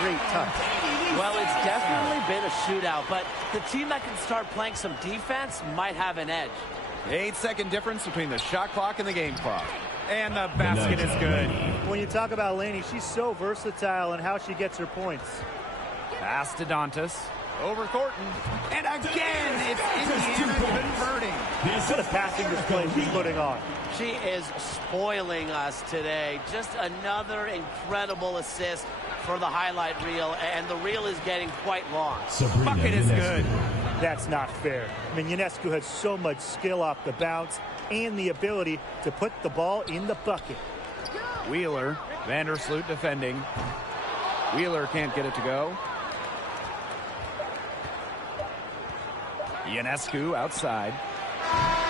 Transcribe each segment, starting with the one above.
Great touch. Well, it's definitely been a shootout, but the team that can start playing some defense might have an edge. 8-second difference between the shot clock and the game clock. And the basket is good. When you talk about Laney, she's so versatile in how she gets her points. Pass to Dantas. Over Thornton. And again, it's Indiana converting. What a passing display she's putting on. She is spoiling us today. Just another incredible assist for the highlight reel, and the reel is getting quite long. Bucket is good. That's not fair. I mean, Ionescu has so much skill off the bounce and the ability to put the ball in the bucket. Wheeler, Vandersloot defending. Wheeler can't get it to go. Ionescu outside.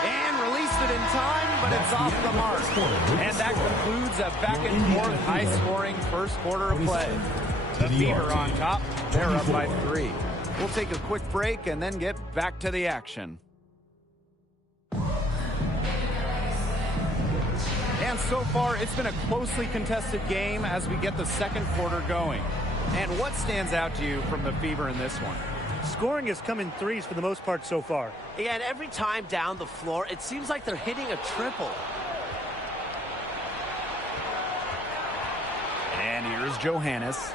And released it in time, but it's off the mark. And that concludes a back-and-forth high-scoring first quarter of play. The Fever on top. They're up by 3. We'll take a quick break and then get back to the action. And so far, it's been a closely contested game as we get the second quarter going. And what stands out to you from the Fever in this one? Scoring has come in threes for the most part so far. Yeah, and every time down the floor, it seems like they're hitting a triple. And here's Johannes.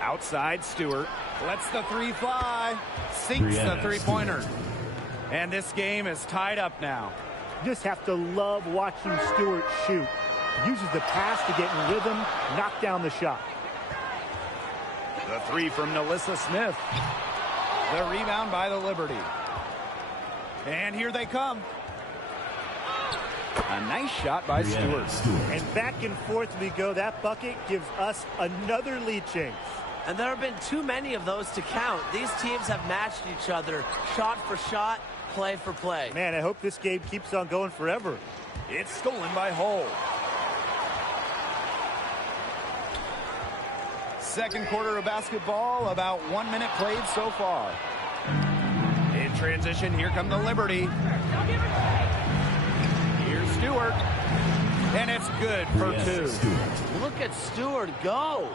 Outside, Stewart lets the 3 fly. Sinks the three-pointer. And this game is tied up now. You just have to love watching Stewart shoot. Uses the pass to get in rhythm, knock down the shot. The 3 from Nalissa Smith. The rebound by the Liberty. And here they come. A nice shot by Stewart. And back and forth we go. That bucket gives us another lead change. And there have been too many of those to count. These teams have matched each other shot for shot, play for play. Man, I hope this game keeps on going forever. It's stolen by Hull. Second quarter of basketball, about 1 minute played so far. In transition, here come the Liberty. Here's Stewart. And it's good for 2. Look at Stewart go.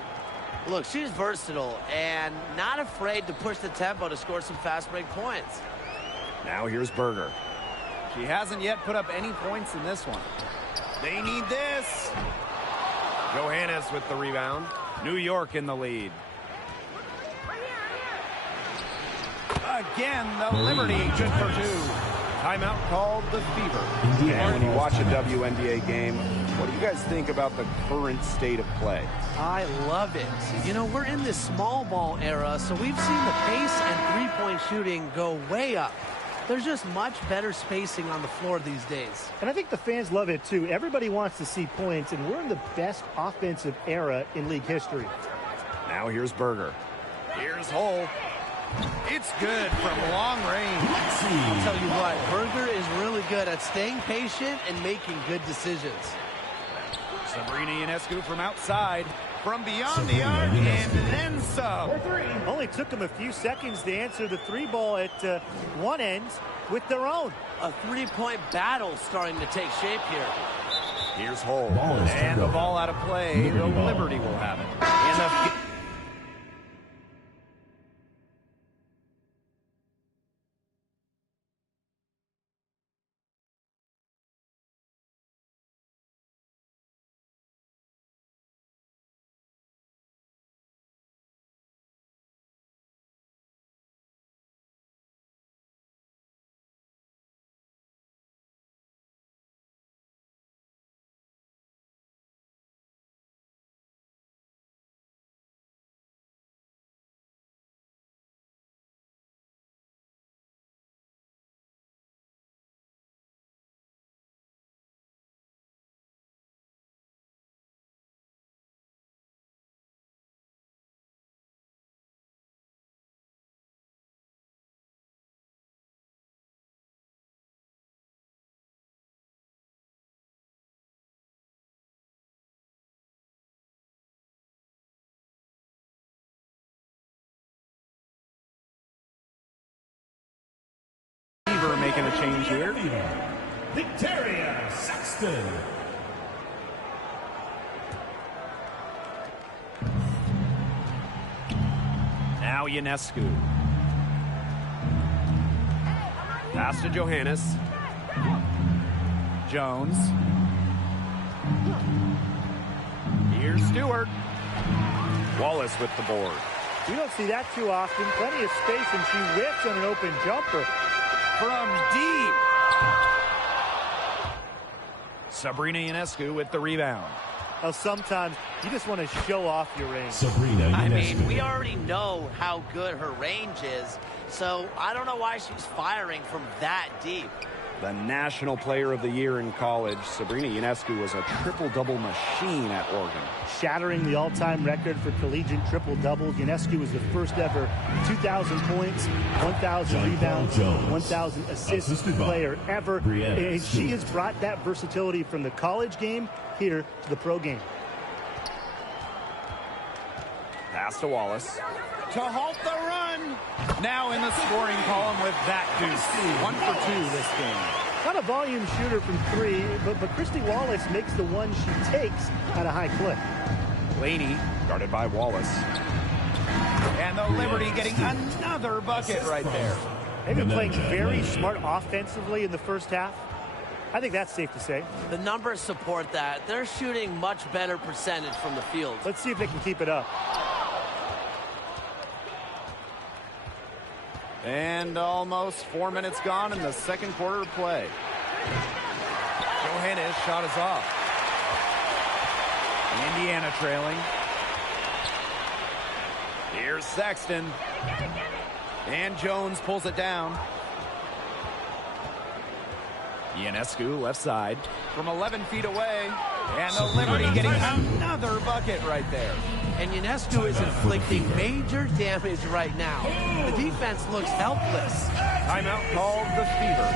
Look, she's versatile and not afraid to push the tempo to score some fast break points. Now here's Berger. She hasn't yet put up any points in this one. They need this. Johannes with the rebound. New York in the lead. Again, the Liberty, good for 2. Timeout called the Fever. And when you watch a WNBA game, what do you guys think about the current state of play? I love it. You know, we're in this small ball era, so we've seen the pace and three-point shooting go way up. There's just much better spacing on the floor these days. And I think the fans love it, too. Everybody wants to see points, and we're in the best offensive era in league history. Now here's Berger. Here's Hull. It's good from long range. I'll tell you what, Berger is really good at staying patient and making good decisions. Sabrina Ionescu from outside. From beyond the arc, and then some. Only took them a few seconds to answer the 3 ball at one end with their own. A three-point battle starting to take shape here. Here's Hull. And the ball out of play. The Liberty will have it. And the making a change here. Victoria Saxton. Now Ionescu. Pass to Johannes. Jones. Here's Stewart. Wallace with the board. You don't see that too often. Plenty of space, and she whips on an open jumper. From deep. Sabrina Ionescu with the rebound. Well, sometimes you just want to show off your range. Sabrina Ionescu. I mean, we already know how good her range is, so I don't know why she's firing from that deep. The National Player of the Year in college, Sabrina Ionescu was a triple-double machine at Oregon. Shattering the all-time record for collegiate triple-doubles. Ionescu was the first ever 2,000 points, 1,000 rebounds, 1,000 assists player ever. And she has brought that versatility from the college game here to the pro game. Pass to Wallace. To halt the run. Now in the scoring column with that deuce. 1 for 2 this game. Not a volume shooter from three, but Christy Wallace makes the one she takes at a high clip. Laney, guarded by Wallace. And the Liberty getting another bucket right there. They've been playing very smart offensively in the first half. I think that's safe to say. The numbers support that. They're shooting much better percentage from the field. Let's see if they can keep it up. And almost 4 minutes gone in the second quarter of play. Johannes shot is off. Indiana trailing. Here's Sexton. And Jones pulls it down. Ionescu left side from 11 feet away. And the Liberty getting another bucket right there. And Ionescu is inflicting major damage right now. The defense looks helpless. Timeout called the Fever.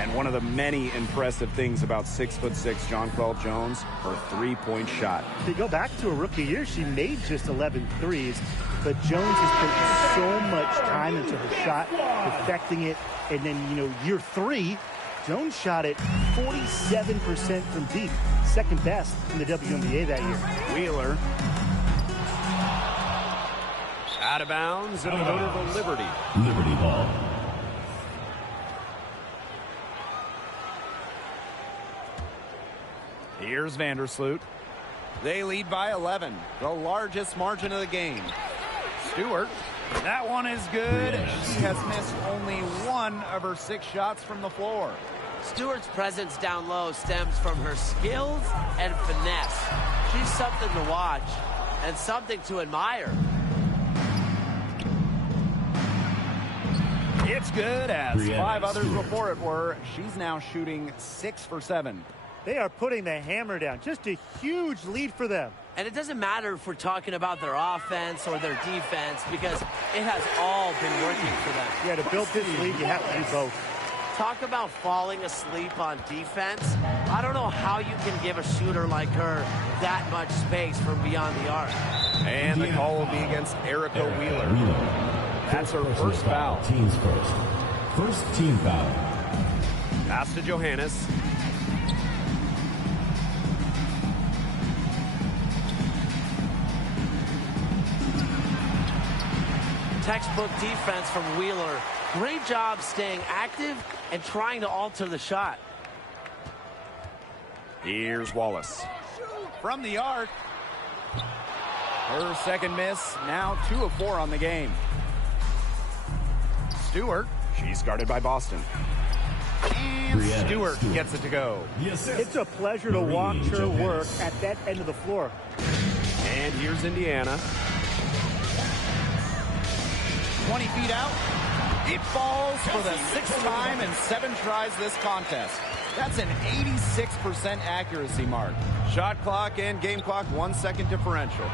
And one of the many impressive things about 6'6" Jonquel Jones, her three-point shot. If you go back to her rookie year, she made just 11 threes, but Jones has put so much time into her shot, perfecting it, and then, year three, Jones shot it 47% from deep, second best in the WNBA that year. Wheeler. Out of bounds, and go to the Liberty. Liberty ball. Here's Vandersloot. They lead by 11, the largest margin of the game. Stewart. That one is good. She has missed only 1 of her 6 shots from the floor. Stewart's presence down low stems from her skills and finesse. She's something to watch and something to admire. It's good as 5 others before it were. She's now shooting 6 for 7. They are putting the hammer down. Just a huge lead for them. And it doesn't matter if we're talking about their offense or their defense, because it has all been working for them. Yeah, to build this lead, you have to do both. Talk about falling asleep on defense. I don't know how you can give a shooter like her that much space from beyond the arc. And the call will be against Erica Wheeler. That's her first foul. Team's first. First team foul. Pass to Johannes. Textbook defense from Wheeler. Great job staying active and trying to alter the shot. Here's Wallace. From the arc. Her second miss, now 2 of 4 on the game. Stewart. She's guarded by Boston. And Stewart gets it to go. It's a pleasure to watch her work at that end of the floor. And here's Indiana. 20 feet out. It falls for the 6th time in 7 tries this contest. That's an 86% accuracy mark. Shot clock and game clock 1 second differential.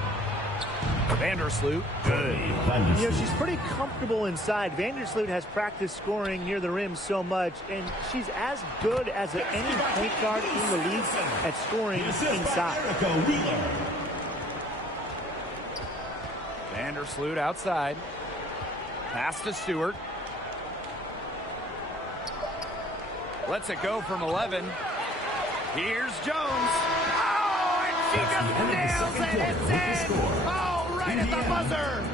Vandersloot, good. She's pretty comfortable inside. Vandersloot has practiced scoring near the rim so much, and she's as good as any point guard in the league at scoring inside. Vandersloot outside. Pass to Stewart. Lets it go from 11. Here's Jones. Oh, and she just nails it. It's in. Oh, right right at the buzzer.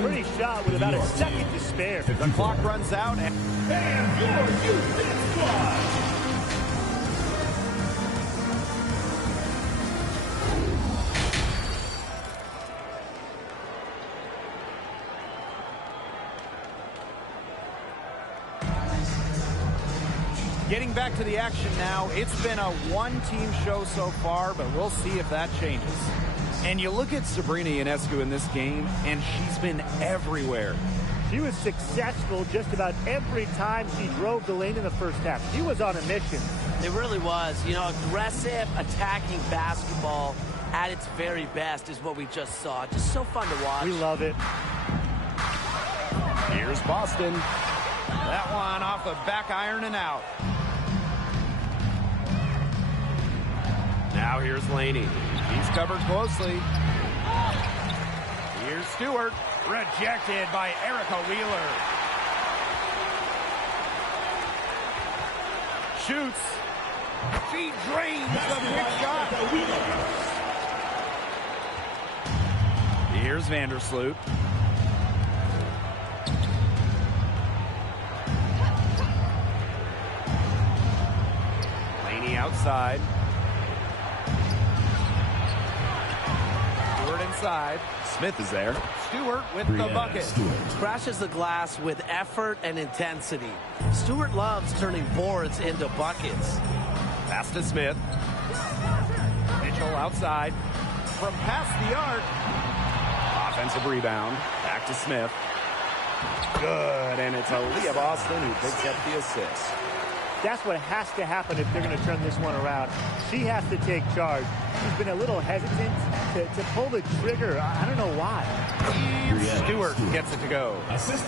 Pretty shot with about a second to spare. The clock runs out. And your Houston squad. Getting back to the action now. It's been a one-team show so far, but we'll see if that changes. And you look at Sabrina Ionescu in this game, and she's been everywhere. She was successful just about every time she drove the lane in the first half. She was on a mission. It really was. You know, aggressive, attacking basketball at its very best is what we just saw. Just so fun to watch. We love it. Here's Boston. That one off the back iron and out. Now here's Laney. He's covered closely. Here's Stewart. Rejected by Erica Wheeler. Shoots. She drains the big shot. Here's Vandersloot. Laney outside. Stewart inside. Smith is there. Stewart with the bucket. Crashes the glass with effort and intensity. Stewart loves turning boards into buckets. Pass to Smith. Mitchell outside. From past the arc. Offensive rebound. Back to Smith. Good. And it's Aaliyah Boston who picks up the assist. That's what has to happen if they're going to turn this one around. She has to take charge. She's been a little hesitant to pull the trigger. I don't know why. Stewart gets it to go.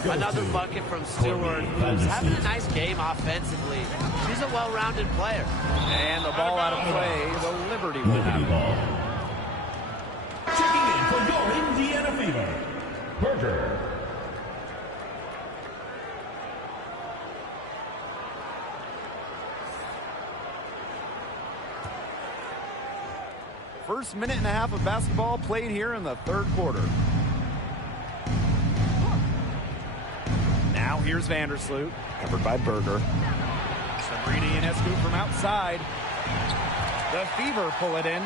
Another bucket from Stewart, who's having a nice game offensively. She's a well-rounded player. And the ball out of play. The Liberty will have it. Checking in for your Indiana Fever, Berger. First minute and a half of basketball played here in the third quarter. Now here's Vandersloot, covered by Berger. Sabrina Ionescu from outside. The Fever pull it in.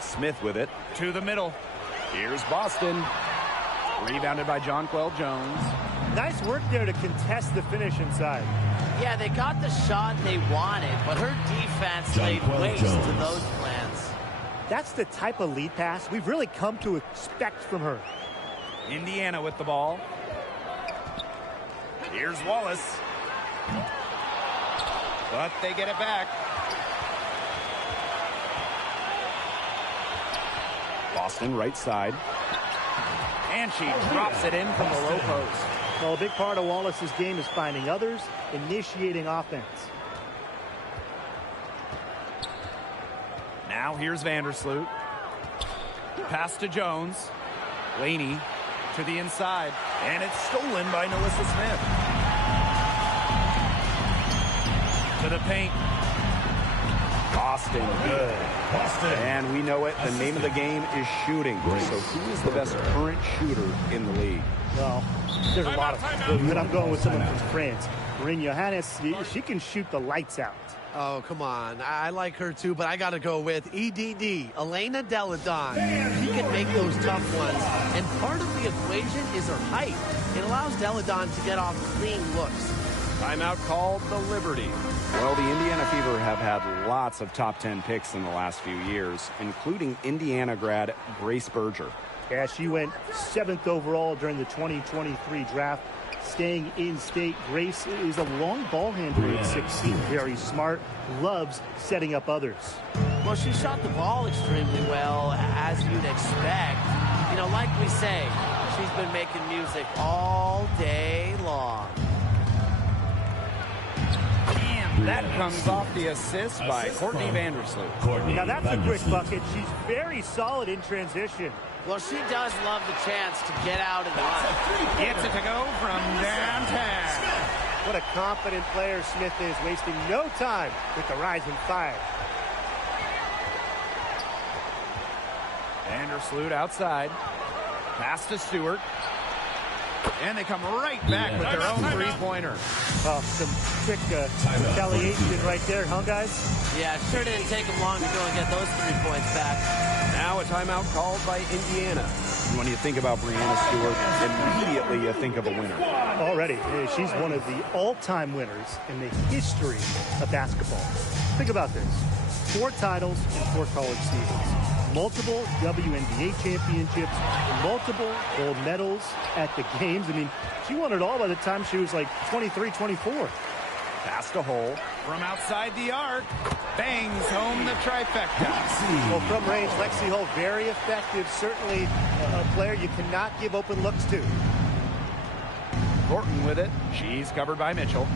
Smith with it to the middle. Here's Boston. Rebounded by Jonquel Jones. Nice work there to contest the finish inside. Yeah, they got the shot they wanted, but her defense laid waste to those plans. That's the type of lead pass we've really come to expect from her. Indiana with the ball. Here's Wallace. But they get it back. Boston right side. And she drops it in from the low post. Well, a big part of Wallace's game is finding others, initiating offense. Now here's Vandersloot. Pass to Jones. Laney to the inside. And it's stolen by Melissa Smith. To the paint. Boston, good. Boston. And we know it. The name of the game is shooting. So who is the best current shooter in the league? Well, there's a lot of them. But I'm going with someone from France. Marin Johannes, she can shoot the lights out. Oh, come on. I like her too, but I got to go with EDD, Elena Deladon. She can make those tough ones. And part of the equation is her height. It allows Deladon to get off clean looks. Timeout called the Liberty. Well, the Indiana Fever have had lots of top 10 picks in the last few years, including Indiana grad Grace Berger. Yeah, she went 7th overall during the 2023 draft. Staying in state, Grace is a long ball handler at 6 feet. Very smart, loves setting up others. Well, she shot the ball extremely well, as you'd expect. You know, like we say, she's been making music all day long. And that comes off the assist by Courtney Vandersloot. Now that's a quick bucket. She's very solid in transition. Well, she does love the chance to get out and run. Gets it to go from downtown. What a confident player Smith is, wasting no time with the rising fire. Vandersloot outside. Pass to Stewart. And they come right back with their own three-pointer. Oh, some quick retaliation right there, huh, guys? Yeah, sure didn't take them long to go and get those 3 points back. Now a timeout called by Indiana. When you think about Breanna Stewart, immediately you think of a winner. Already, she's one of the all-time winners in the history of basketball. Think about this. 4 titles in 4 college seasons. Multiple WNBA championships, multiple gold medals at the games. I mean, she won it all by the time she was like 23, 24. Pass to Hole. From outside the arc, bangs home the trifecta. Well, from range, Lexi Hull, very effective. Certainly a player you cannot give open looks to. Thornton with it. She's covered by Mitchell.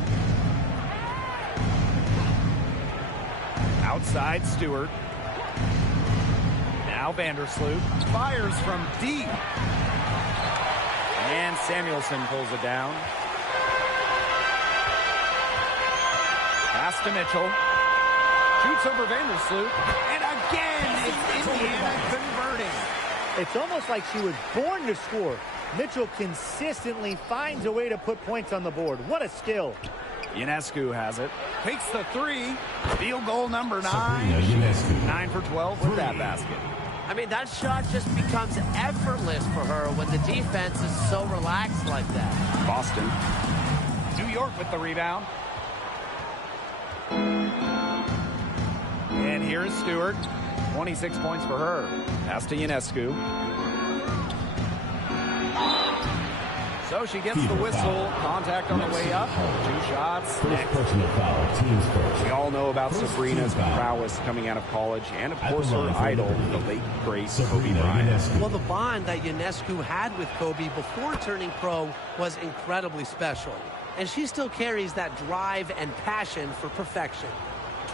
Outside Stewart. Now Vandersloot fires from deep. And Samuelson pulls it down. Pass to Mitchell. Shoots over Vandersloot. And again, it's Indiana converting. It's almost like she was born to score. Mitchell consistently finds a way to put points on the board. What a skill. Ionescu has it. Takes the 3. Field goal number 9. She's 9 for 12 with that basket. I mean, that shot just becomes effortless for her when the defense is so relaxed like that. Boston. New York with the rebound. And here's Stewart. 26 points for her. Pass to Ionescu. So she gets the whistle. Contact on the way up. 2 shots. Personal foul, teams first. We all know about Sabrina's prowess coming out of college, and of course her idol, the late great Kobe Bryant. Well, the bond that Ionescu had with Kobe before turning pro was incredibly special. And she still carries that drive and passion for perfection.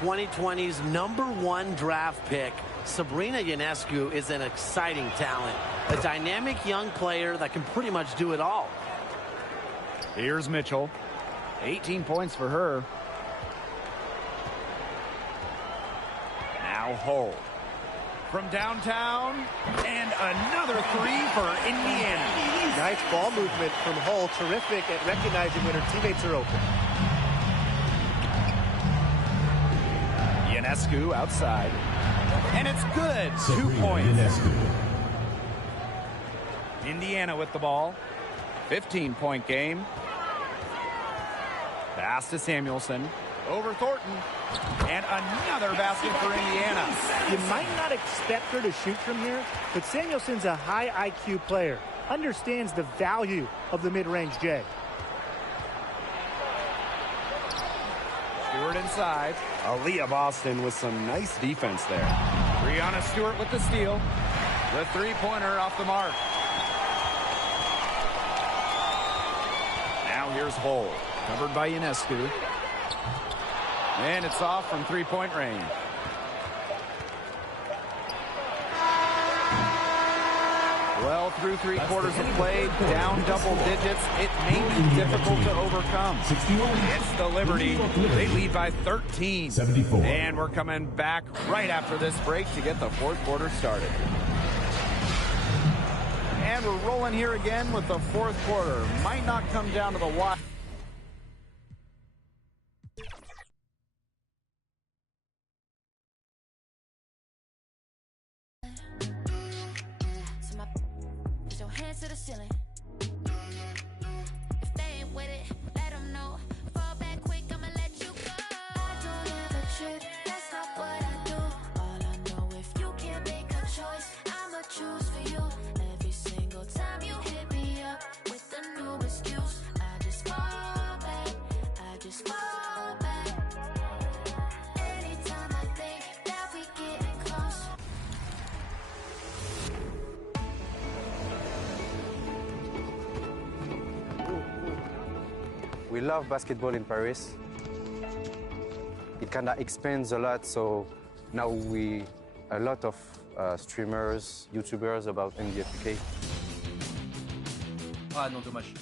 2020's #1 draft pick, Sabrina Ionescu, is an exciting talent. A dynamic young player that can pretty much do it all. Here's Mitchell. 18 points for her. Now Hull. From downtown, and another 3 for Indiana. Nice ball movement from Hull. Terrific at recognizing when her teammates are open. Ionescu outside. And it's good. 2 points. Indiana with the ball. 15-point game. Pass to Samuelson. Over Thornton. And another basket for Indiana. You might not expect her to shoot from here, but Samuelson's a high IQ player. Understands the value of the mid-range J. Stewart inside. Aaliyah Boston with some nice defense there. Breanna Stewart with the steal. The 3-pointer off the mark. Now here's Hull. Covered by Ionescu. And it's off from 3-point range. Well, through 3 quarters of play, down double digits, it may be difficult to overcome. It's the Liberty. They lead by 13. 74. And we're coming back right after this break to get the 4th quarter started. And we're rolling here again with the 4th quarter. Might not come down to the wire. To the ceiling. If they ain't with it, let them know. Fall back quick, I'ma let you go. I don't ever trip, that's not what I do. All I know, if you can't make a choice, I'ma choose for you. Every single time you hit me up with a new excuse, I just fall back, I just fall back. Anytime I think that we getting close. We love basketball in Paris. It kind of expands a lot, so now a lot of streamers, YouTubers about NBA 2K. Ah non, dommage.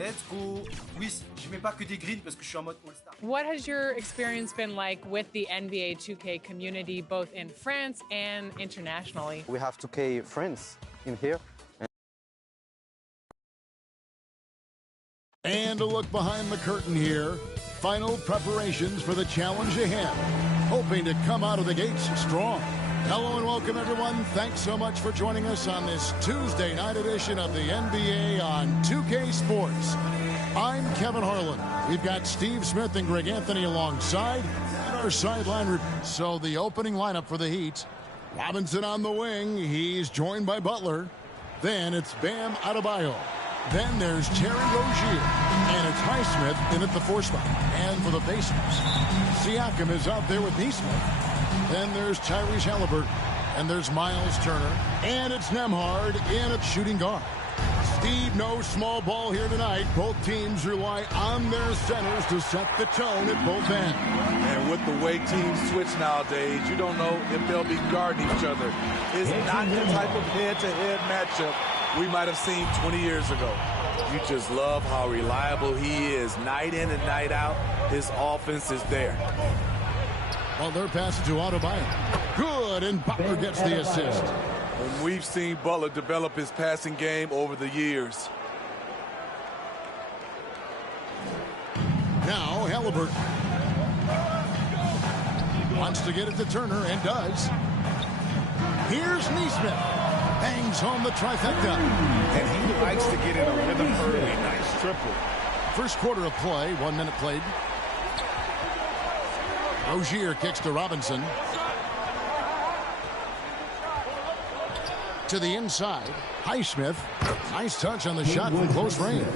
Let's go. Oui, je mets pas que des greens parce que je suis en mode all-star. What has your experience been like with the NBA 2K community, both in France and internationally? We have 2K friends in here. And a look behind the curtain here. Final preparations for the challenge ahead. Hoping to come out of the gates strong. Hello and welcome, everyone. Thanks so much for joining us on this Tuesday night edition of the NBA on 2K Sports. I'm Kevin Harlan. We've got Steve Smith and Greg Anthony alongside and our sideline. So the opening lineup for the Heat. Robinson on the wing. He's joined by Butler. Then it's Bam Adebayo. Then there's Terry Rozier. And it's Highsmith in at the 4 spot. And for the Pacers, Siakam is out there with Nesmith. Then there's Tyrese Halliburton. And there's Miles Turner. And it's Nembhard in at shooting guard. Steve, no small ball here tonight. Both teams rely on their centers to set the tone at both ends. And with the way teams switch nowadays, you don't know if they'll be guarding each other. It's not the type of head-to-head matchup we might have seen 20 years ago. You just love how reliable he is. Night in and night out, his offense is there. Well, they're passing to Adebayo. Good, and Butler gets the assist. And we've seen Butler develop his passing game over the years. Now Halliburton wants to get it to Turner and does. Here's Nesmith. Bangs home the trifecta. And he likes to get in a rhythm early. Nice triple. First quarter of play, 1 minute played. Rozier kicks to Robinson. To the inside. Highsmith. Nice touch on the shot from close range.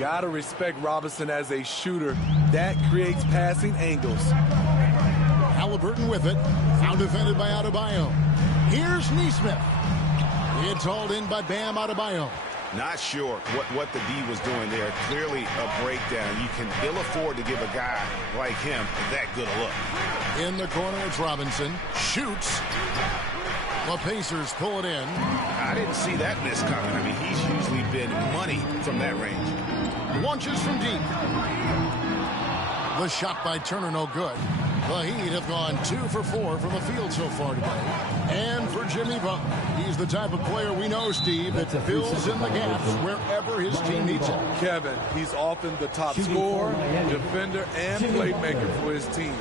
Gotta respect Robinson as a shooter. That creates passing angles. Halliburton with it. Now defended by Adebayo. Here's Nesmith. It's hauled in by Bam Adebayo. Not sure what the D was doing there. Clearly a breakdown. You can ill afford to give a guy like him that good a look. In the corner, it's Robinson. Shoots. The Pacers pull it in. I didn't see that miss coming. I mean, he's usually been money from that range. Launches from deep. The shot by Turner, no good. The Heat have gone 2 for 4 from the field so far today. And for Jimmy Butler, he's the type of player we know, Steve, that fills in the gaps wherever his team needs it. Kevin, he's often the top scorer, defender, and playmaker for his team.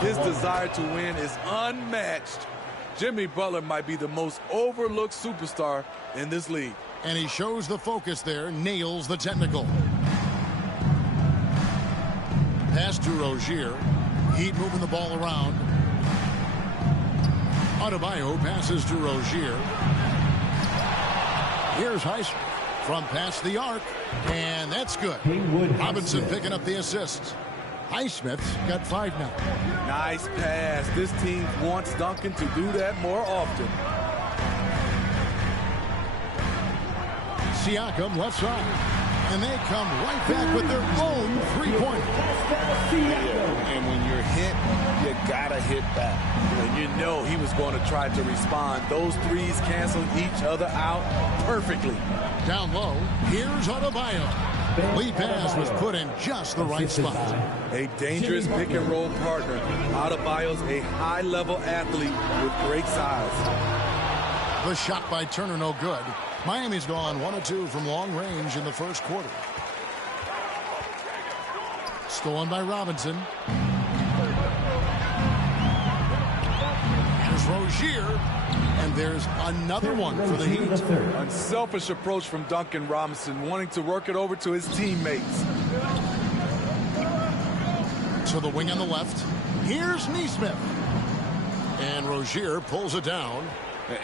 His desire to win is unmatched. Jimmy Butler might be the most overlooked superstar in this league. And he shows the focus there, nails the technical. Pass to Rozier. Heat moving the ball around. Adebayo passes to Rozier. Here's Highsmith from past the arc. And that's good. Robinson picking up the assist. Highsmith's got 5 now. Nice pass. This team wants Duncan to do that more often. Siakam left side. And they come right back with their own 3-pointer. And when you're hit, you gotta hit back. And you know he was going to try to respond. Those threes canceling each other out perfectly. Down low, here's Adebayo. Lead pass was put in just the right spot. A dangerous pick-and-roll partner. Adebayo's a high-level athlete with great size. The shot by Turner, no good. Miami's gone 1 of 2 from long range in the first quarter. Stolen by Robinson. Here's Rozier. And there's another one for the Heat. Unselfish approach from Duncan Robinson, wanting to work it over to his teammates. To the wing on the left. Here's Nesmith. And Rozier pulls it down.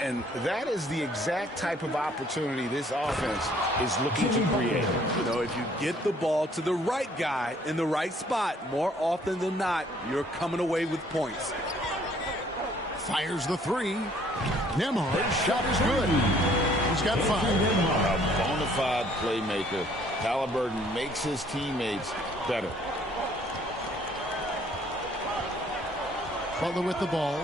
And that is the exact type of opportunity this offense is looking to create. You know, if you get the ball to the right guy in the right spot, more often than not, you're coming away with points. Fires the 3. Nembhard's shot is good. He's got 5. A bona fide playmaker. Halliburton makes his teammates better. Butler with the ball.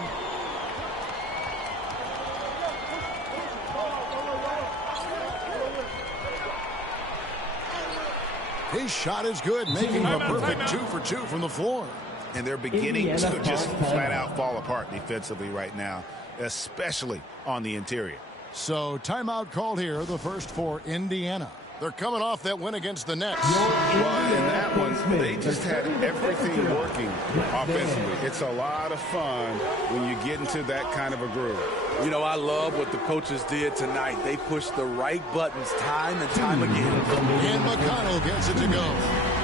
His shot is good, making him a perfect 2 for 2 from the floor. And they're beginning to just flat out fall apart defensively right now, especially on the interior. So timeout called here, the first for Indiana. They're coming off that win against the Nets. Well, in that one, they just had everything working offensively. It's a lot of fun when you get into that kind of a groove. You know, I love what the coaches did tonight. They pushed the right buttons time and time again. And McConnell gets it to go.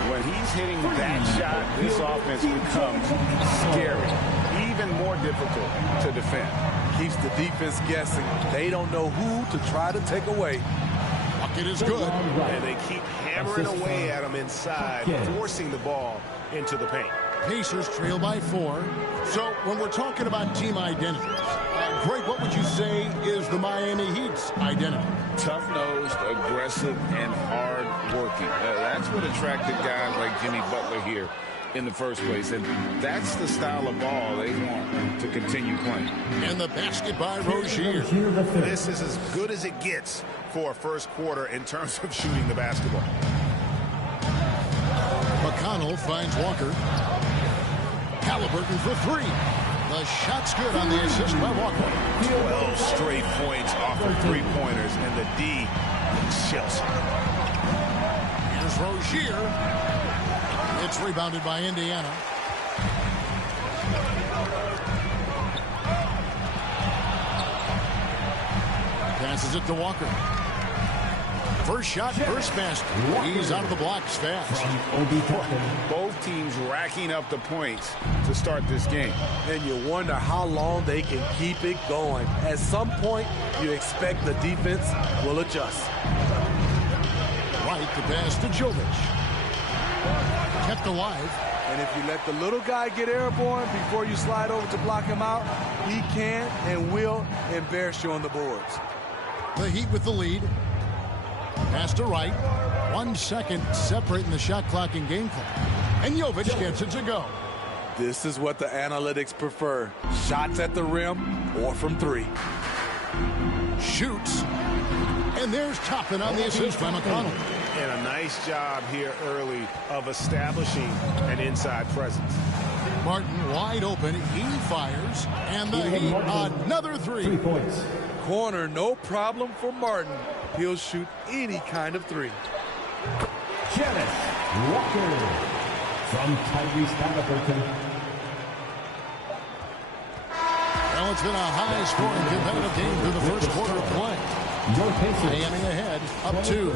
When he's hitting that shot, this offense becomes scary, even more difficult to defend. Keeps the defense guessing. They don't know who to try to take away. Bucket is good. And they keep hammering away at him inside, forcing the ball into the paint. Pacers trail by 4. So when we're talking about team identities, Greg, what would you say is the Miami Heat's identity? Tough-nosed, aggressive, and hard-working. That's what attracted guys like Jimmy Butler here in the first place, and that's the style of ball they want to continue playing. And the basket by Rozier. This is as good as it gets for a first quarter in terms of shooting the basketball. McConnell finds Walker. Halliburton for 3. The shot's good on the assist by Walker. 12 straight points off of three-pointers, and the D chills. Here's Rozier. It's rebounded by Indiana. Passes it to Walker. First shot, first basket. He's out of the blocks fast. Both teams racking up the points to start this game. And you wonder how long they can keep it going. At some point, you expect the defense will adjust. Right, the pass to Jovic. Kept alive. And if you let the little guy get airborne before you slide over to block him out, he can and will embarrass you on the boards. The Heat with the lead. Pass to Wright. 1 second separating the shot clock and game clock. And Jovic gets it to go. This is what the analytics prefer. Shots at the rim or from 3. Shoots. And there's Toppin on the assist by McConnell. And a nice job here early of establishing an inside presence. Martin wide open. He fires. And the Heat another 3. 3 points. Corner, no problem for Martin. He'll shoot any kind of 3. Janice Walker from Tyrese Halliburton. Well, it's been a high-scoring competitive game through the first quarter of play. Miami ahead, up 2.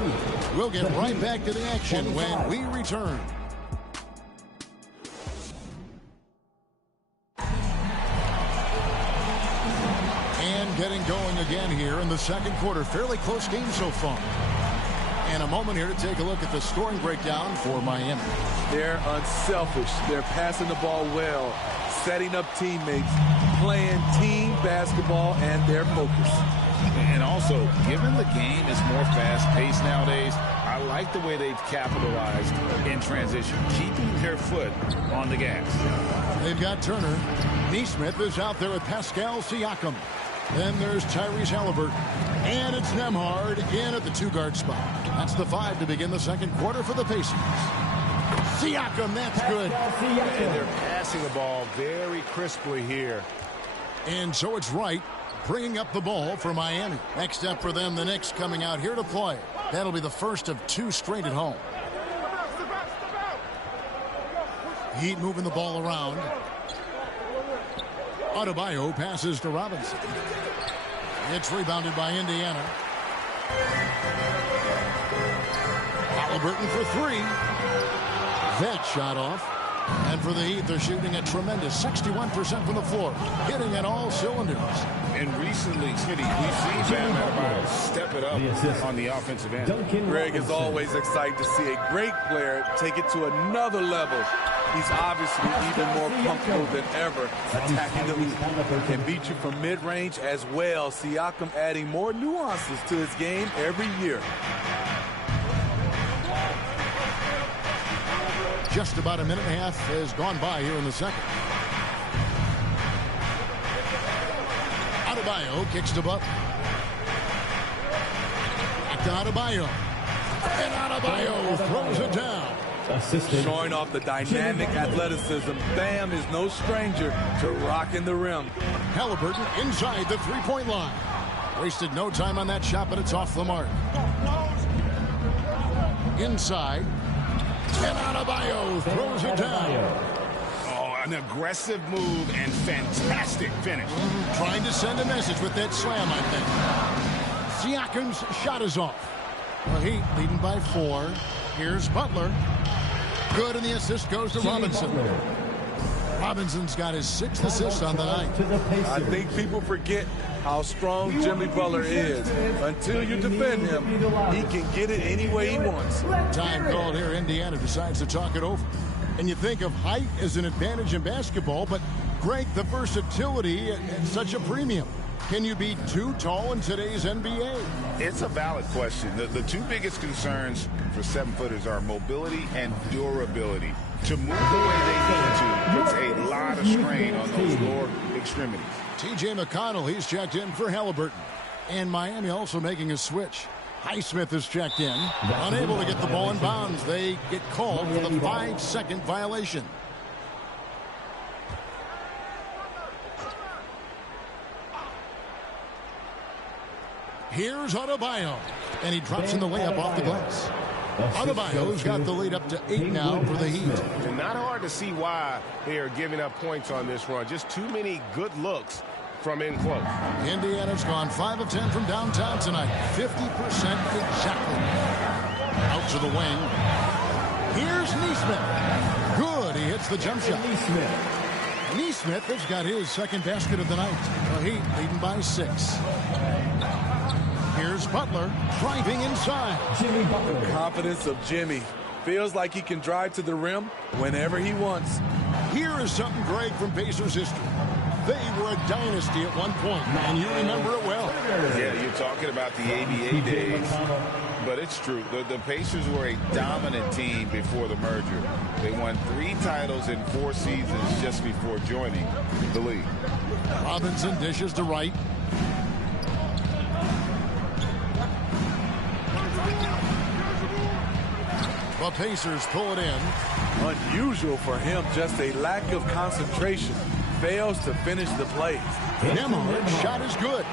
We'll get right back to the action when we return. And getting going again here in the second quarter. Fairly close game so far. And a moment here to take a look at the scoring breakdown for Miami. They're unselfish. They're passing the ball well, setting up teammates, playing team basketball, and they're focused. And also, given the game is more fast-paced nowadays, I like the way they've capitalized in transition, keeping their foot on the gas. They've got Turner. Neesmith is out there with Pascal Siakam. Then there's Tyrese Halliburton. And it's Nembhard in at the 2-guard spot. That's the 5 to begin the second quarter for the Pacers. Siakam, that's good. And they're passing the ball very crisply here. And so it's Wright bringing up the ball for Miami. Next up for them, the Knicks coming out here to play. That'll be the first of 2 straight at home. Heat moving the ball around. Adebayo passes to Robinson. It's rebounded by Indiana. Halliburton for 3. That shot off. And for the Heat, they're shooting a tremendous 61% from the floor, hitting at all cylinders. And recently, Smitty, we've seen Bam Adebayo step it up on the offensive end. Greg is always excited to see a great player take it to another level. He's obviously even more comfortable than ever attacking the hoop. Can beat you from mid-range as well. Siakam adding more nuances to his game every year. Just about a minute and a half has gone by here in the second. Adebayo kicks to Butler. Back to Adebayo. And Adebayo throws it down. Showing off the dynamic athleticism, Bam is no stranger to rocking the rim. Halliburton inside the three-point line. Wasted no time on that shot, but it's off the mark. Inside. And Adebayo throws it down. Oh, an aggressive move and fantastic finish. Trying to send a message with that slam, I think. Siakam's shot is off. The Heat leading by 4. Here's Butler. Good, and the assist goes to Robinson. Robinson's got his 6th assist on the night. I think people forget how strong Jimmy Butler is. Until you defend him, he can get it any way he wants. Time called here. Indiana decides to talk it over. And you think of height as an advantage in basketball, but Greg, the versatility at such a premium. Can you be too tall in today's NBA? It's a valid question. The two biggest concerns for 7-footers are mobility and durability. To move the way they need to puts a lot of strain on those lower extremities. T.J. McConnell, he's checked in for Halliburton. And Miami also making a switch. Highsmith is checked in. Unable to get the ball in bounds. They get called for the 5-second violation. Here's Adebayo. And he drops in the layup off the glass. Adebayo's got the lead up to 8 now for the Heat. And not hard to see why they are giving up points on this run. Just too many good looks from in close. Indiana's gone 5 of 10 from downtown tonight. 50% exactly. Out to the wing. Here's Neesmith. Good. He hits the jump shot. Neesmith has got his 2nd basket of the night. The Heat leading by 6. Here's Butler driving inside. Jimmy Butler. The confidence of Jimmy. Feels like he can drive to the rim whenever he wants. Here is something, Greg, from Pacers history. They were a dynasty at one point, and you remember it well. Yeah, you're talking about the ABA days, but it's true. The Pacers were a dominant team before the merger. They won 3 titles in 4 seasons just before joining the league. Robinson dishes to right. The Pacers pull it in. Unusual for him, just a lack of concentration. Fails to finish the plays. Nemhard's shot is good.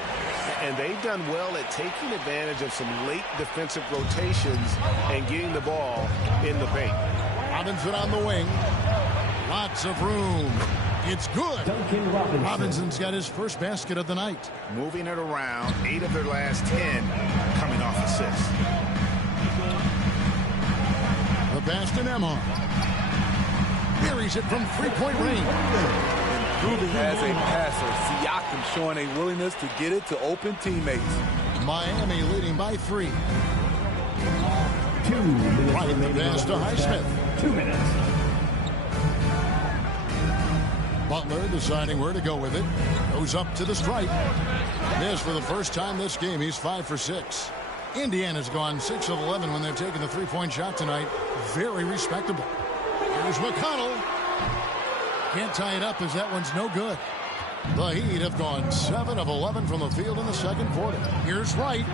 And they've done well at taking advantage of some late defensive rotations and getting the ball in the paint. Robinson on the wing. Lots of room. It's good. Robinson's got his 1st basket of the night. Moving it around. 8 of their last 10 coming off assists. The pass to Nemhard. Buries it from 3-point range. Improving as a passer, Siakam showing a willingness to get it to open teammates. Miami leading by 3. Right, the pass to Highsmith. 2 minutes. Butler deciding where to go with it. Goes up to the stripe. Missed for the first time this game. He's 5 for 6. Indiana's gone 6 of 11 when they've taken the 3-point shot tonight. Very respectable. Here's McConnell. Can't tie it up as that one's no good. The Heat have gone 7 of 11 from the field in the 2nd quarter. Here's Wright.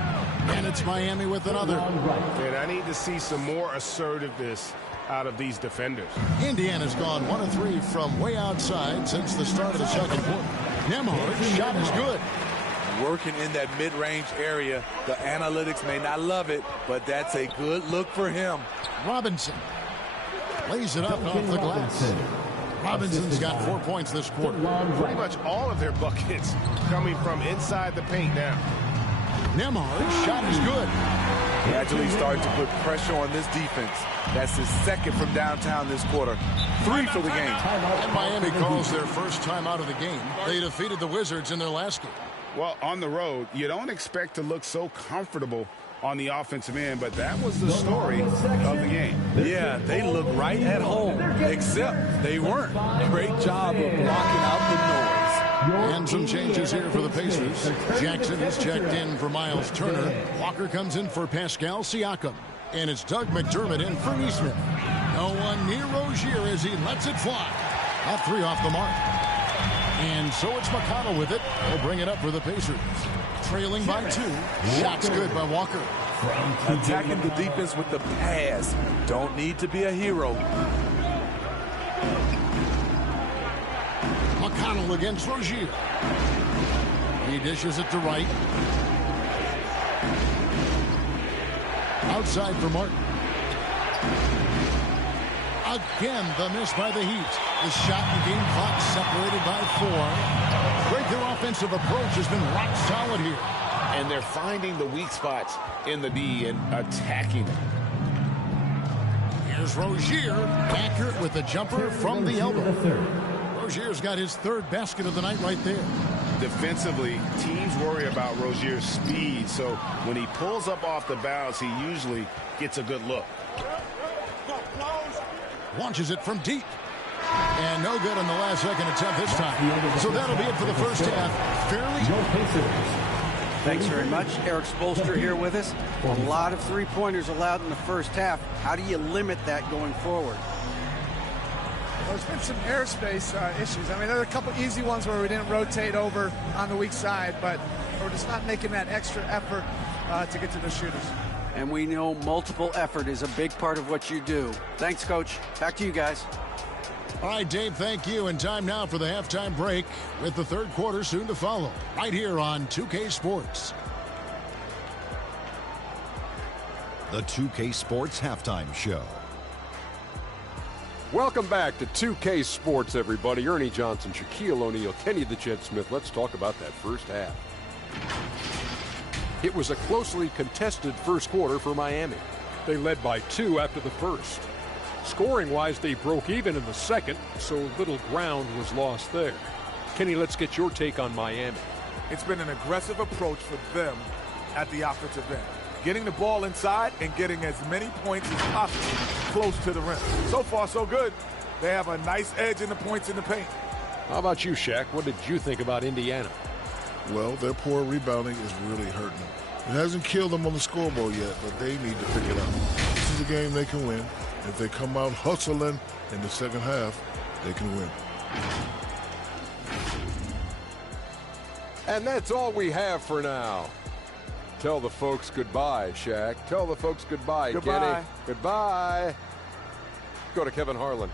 And it's Miami with another. And I need to see some more assertiveness out of these defenders. Indiana's gone 1 of 3 from way outside since the start of the 2nd quarter. Nemhard's shot is good. Working in that mid-range area. The analytics may not love it, but that's a good look for him. Robinson lays it up off the glass. Robinson's got 4 points this quarter. Pretty much all of their buckets coming from inside the paint now. Nemhard's shot is good. Gradually starting to put pressure on this defense. That's his 2nd from downtown this quarter. 3 for the game. And Miami calls their first time out of the game. They defeated the Wizards in their last game. Well, on the road, you don't expect to look so comfortable on the offensive end, but that was the story of the game. Yeah, they look right at home, except they weren't. Great job of blocking out the noise. And some changes here for the Pacers. Jackson is checked in for Miles Turner. Walker comes in for Pascal Siakam. And it's Doug McDermott in for Neesmith. No one near Rozier as he lets it fly. That 3 off the mark. And so it's McConnell with it. He'll bring it up for the Pacers. Trailing by 2. Shots good by Walker. Attacking the defense with the pass. Don't need to be a hero. McConnell against Rozier. He dishes it to right. Outside for Martin. Again, the miss by the Heat. The shot and game clock separated by 4. Great, their offensive approach has been rock solid here. And they're finding the weak spots in the D and attacking it. Here's Rozier, accurate with the jumper from the elbow. Rozier's got his 3rd basket of the night right there. Defensively, teams worry about Rozier's speed, so when he pulls up off the bounce, he usually gets a good look. Launches it from deep. And no good on the last second attempt this time. So that'll be it for the first half. Fairly. Thanks very much. Eric Spolster here with us. A lot of three-pointers allowed in the first half. How do you limit that going forward? Well, there's been some airspace issues. I mean, there are a couple easy ones where we didn't rotate over on the weak side, but we're just not making that extra effort to get to the shooters. And we know multiple effort is a big part of what you do. Thanks, Coach. Back to you guys. All right, Dave, thank you. And time now for the halftime break with the 3rd quarter soon to follow right here on 2K Sports. The 2K Sports Halftime Show. Welcome back to 2K Sports, everybody. Ernie Johnson, Shaquille O'Neal, Kenny the Jet Smith. Let's talk about that first half. It was a closely contested first quarter for Miami. They led by 2 after the first. Scoring-wise, they broke even in the second, so little ground was lost there. Kenny, let's get your take on Miami. It's been an aggressive approach for them at the offensive end. Getting the ball inside and getting as many points as possible close to the rim. So far, so good. They have a nice edge in the points in the paint. How about you, Shaq? What did you think about Indiana? Well, their poor rebounding is really hurting them. It hasn't killed them on the scoreboard yet, but they need to pick it up. This is a game they can win. If they come out hustling in the second half, they can win. And that's all we have for now. Tell the folks goodbye, Shaq. Tell the folks goodbye, Goodbye. Kenny. Goodbye. Go to Kevin Harlan.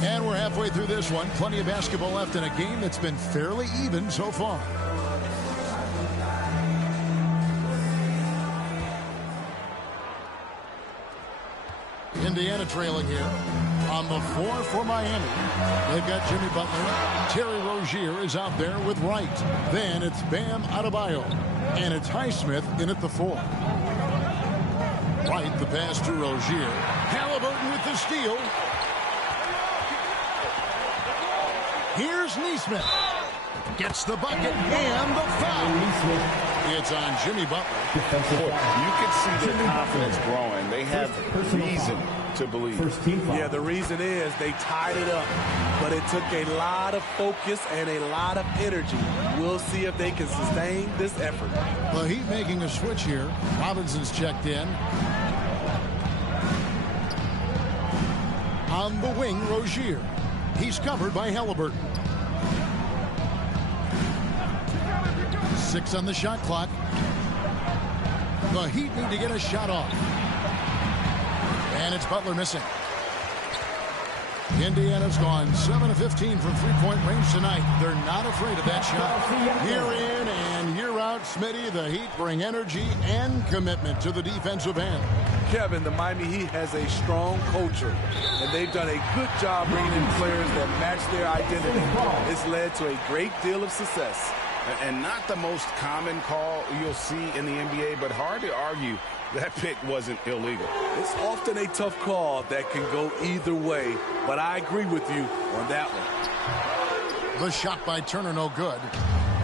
And we're halfway through this one. Plenty of basketball left in a game that's been fairly even so far. Indiana trailing here on the floor for Miami. They've got Jimmy Butler. Terry Rozier is out there with Wright. Then it's Bam Adebayo. And it's Highsmith in at the 4. Wright, the pass to Rozier. Halliburton with the steal. Here's Neesmith. Gets the bucket and the foul. It's on Jimmy Butler. You can see their confidence growing. They have reason to believe. Yeah, the reason is they tied it up. But it took a lot of focus and a lot of energy. We'll see if they can sustain this effort. The Heat making a switch here. Robinson's checked in. On the wing, Rozier. He's covered by Halliburton. 6 on the shot clock. The Heat need to get a shot off. And it's Butler missing. Indiana's gone 7 of 15 from three-point range tonight. They're not afraid of that shot. Year in and year out, Smitty, the Heat bring energy and commitment to the defensive end. Kevin, the Miami Heat has a strong culture, and they've done a good job bringing in players that match their identity. It's led to a great deal of success. And not the most common call you'll see in the NBA, but hard to argue that pick wasn't illegal. It's often a tough call that can go either way, but I agree with you on that one. The shot by Turner, no good.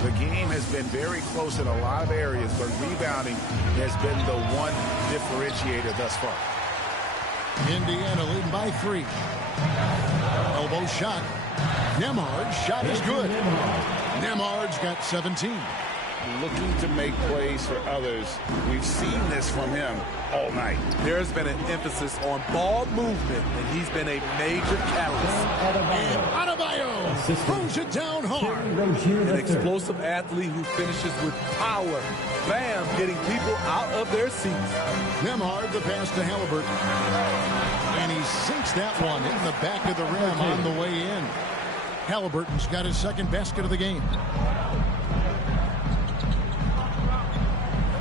The game has been very close in a lot of areas, but rebounding has been the one differentiator thus far. Indiana leading by 3. Elbow shot. Nemhard's shot is good. Nemhard's got 17. looking to make plays for others. We've seen this from him all night. There's been an emphasis on ball movement, and he's been a major catalyst. And Adebayo throws it down hard. An explosive athlete who finishes with power. Bam, getting people out of their seats. Nemhard the pass to Halliburton. And he sinks that one in the back of the rim on the way in. Halliburton's got his second basket of the game.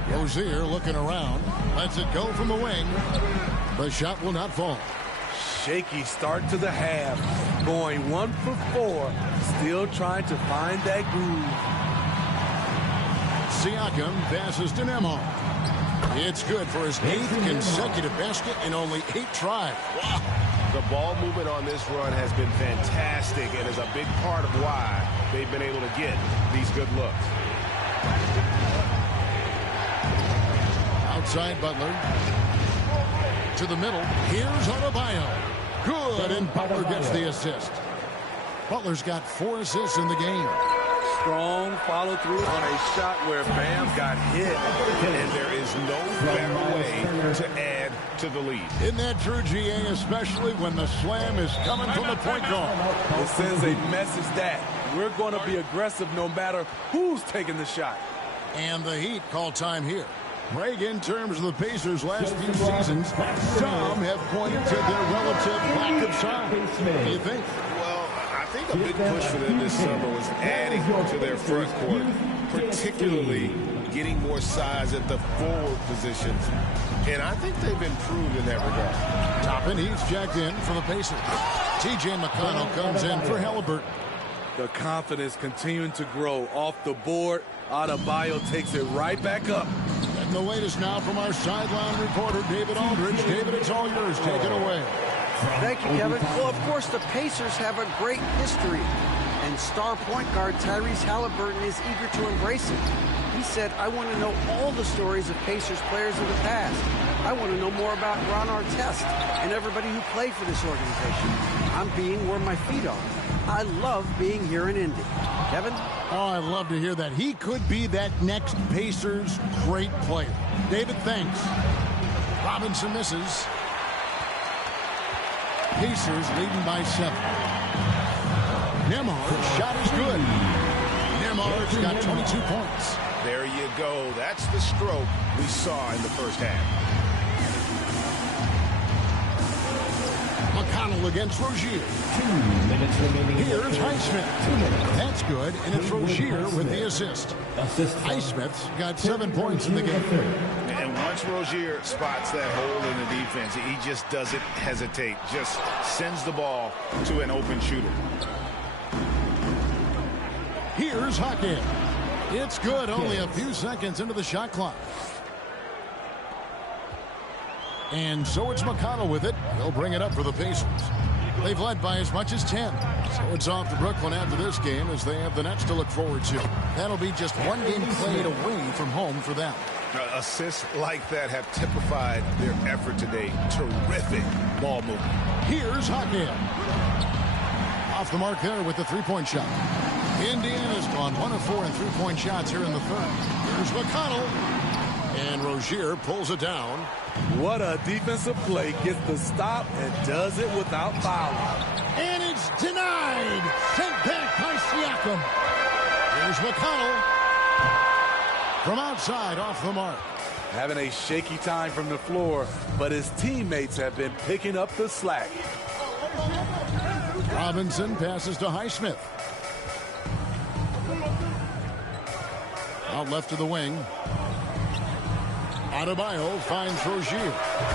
Rozier looking around. Lets it go from the wing. The shot will not fall. Shaky start to the half. Going 1 for 4. Still trying to find that groove. Siakam passes to Nemhard. It's good for his 8th consecutive basket in only 8 tries. Wow. The ball movement on this run has been fantastic and is a big part of why they've been able to get these good looks. Outside Butler. To the middle. Here's Adebayo. Good, and Butler gets the assist. Butler's got 4 assists in the game. Strong follow through on a shot where Bam got hit. And there is no better way to add to the lead. Isn't that true, GA, especially when the slam is coming from the point guard? It sends a message that we're going to be aggressive no matter who's taking the shot. And the Heat call time here. Greg, in terms of the Pacers' last few seasons, some have pointed to their relative lack of size. What do you think? Well, I think a big push for them this summer was adding to their front court, particularly getting more size at the forward positions. And I think they've improved in that regard. Toppin, he's jacked in for the Pacers. T.J. McConnell comes in for Halliburton. The confidence continuing to grow off the board. Adebayo takes it right back up. And the latest now from our sideline reporter, David Aldridge. David, it's all yours. Take it away. Thank you, Kevin. Well, of course, the Pacers have a great history. And star point guard Tyrese Halliburton is eager to embrace it. He said, I want to know all the stories of Pacers players of the past. I want to know more about Ron Artest and everybody who played for this organization. I'm being where my feet are. I love being here in Indy. Kevin? Oh, I love to hear that. He could be that next Pacers great player. David, thanks. Robinson misses. Pacers leading by 7. Nemhard's shot is good. Nemhard's got 22 points. There you go. That's the stroke we saw in the first half. McConnell against Rozier. 2 minutes remaining. Here's Highsmith. That's good, and it's Rozier with the assist. Highsmith's got 7 points in the game. And once Rozier spots that hole in the defense, he just doesn't hesitate. Just sends the ball to an open shooter. Here's Hackett. It's good, only a few seconds into the shot clock. And so it's McConnell with it. He'll bring it up for the Pacers. They've led by as much as 10. So it's off to Brooklyn after this game as they have the Nets to look forward to. That'll be just one game played away from home for them. Assists like that have typified their effort today. Terrific ball movement. Here's Hackett. Off the mark there with the three-point shot. Indiana's gone 1 of 4 in three-point shots here in the third. Here's McConnell. And Rozier pulls it down. What a defensive play. Gets the stop and does it without fouling. And it's denied. Sent back by Siakam. Here's McConnell. From outside, off the mark. Having a shaky time from the floor, but his teammates have been picking up the slack. Robinson passes to Highsmith. Out left to the wing. Adebayo finds Rozier.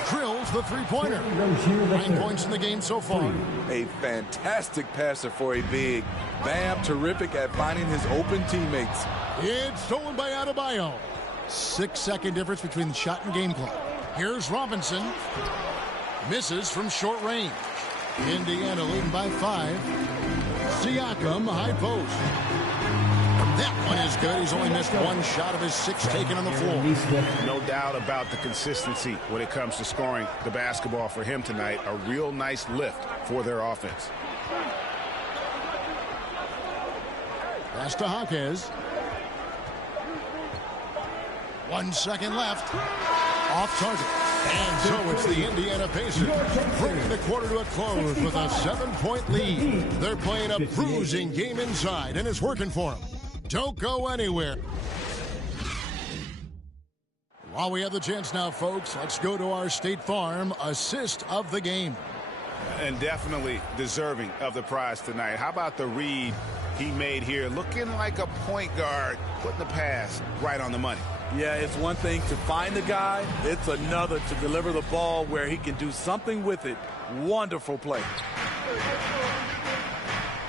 Drills the three-pointer. 9 points in the game so far. A fantastic passer for a big. Bam, terrific at finding his open teammates. It's stolen by Adebayo. 6-second difference between the shot and game clock. Here's Robinson. Misses from short range. Indiana leading by 5. Siakam, high post. That one is good. He's only missed 1 shot of his 6 taken on the floor. No doubt about the consistency when it comes to scoring the basketball for him tonight. A real nice lift for their offense. Pass to Hawkes. 1 second left. Off target. And so it's the Indiana Pacers bringing the quarter to a close with a 7-point lead. They're playing a bruising game inside, and it's working for them. Don't go anywhere. While we have the chance now, folks, let's go to our State Farm assist of the game. And definitely deserving of the prize tonight. How about the read he made here? Looking like a point guard, putting the pass right on the money. Yeah, it's one thing to find the guy. It's another to deliver the ball where he can do something with it. Wonderful play.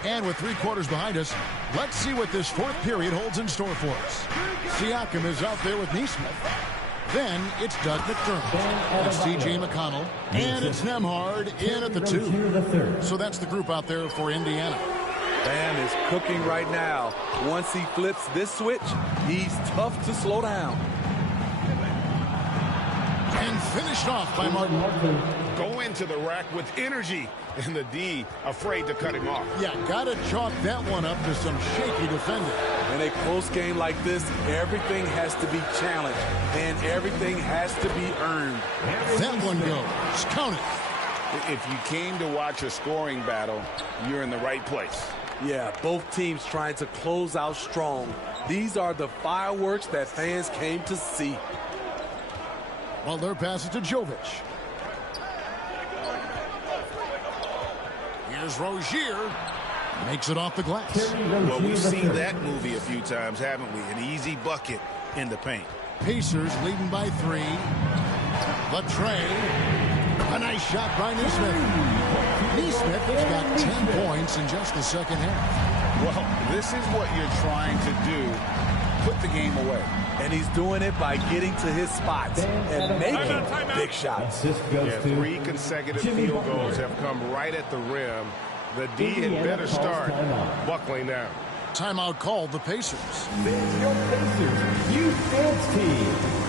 And with 3 quarters behind us, let's see what this fourth period holds in store for us. Siakam is out there with Neesmith. Then it's Doug McDermott. It's C.J. McConnell. And it's Nembhard in at the 2. So that's the group out there for Indiana. Bam is cooking right now. Once he flips this switch, he's tough to slow down. And finished off by Martin. Go into the rack with energy. And the D afraid to cut him off. Yeah, gotta chalk that one up to some shaky defending. In a close game like this, everything has to be challenged. And everything has to be earned. That one goes. Count it. If you came to watch a scoring battle, you're in the right place. Yeah, both teams trying to close out strong. These are the fireworks that fans came to see. Well, their pass it to Jovic. Here's Rozier. Makes it off the glass. Well, we've seen that movie a few times, haven't we? An easy bucket in the paint. Pacers leading by 3. The tray. A nice shot by Neesmith. Neesmith has got 10 points in just the second half. Well, this is what you're trying to do. Put the game away. And he's doing it by getting to his spots and making big shots. Yeah, 3 consecutive field goals have come right at the rim. The D had better start buckling down. Timeout called the Pacers. This is your Pacers youth dance team.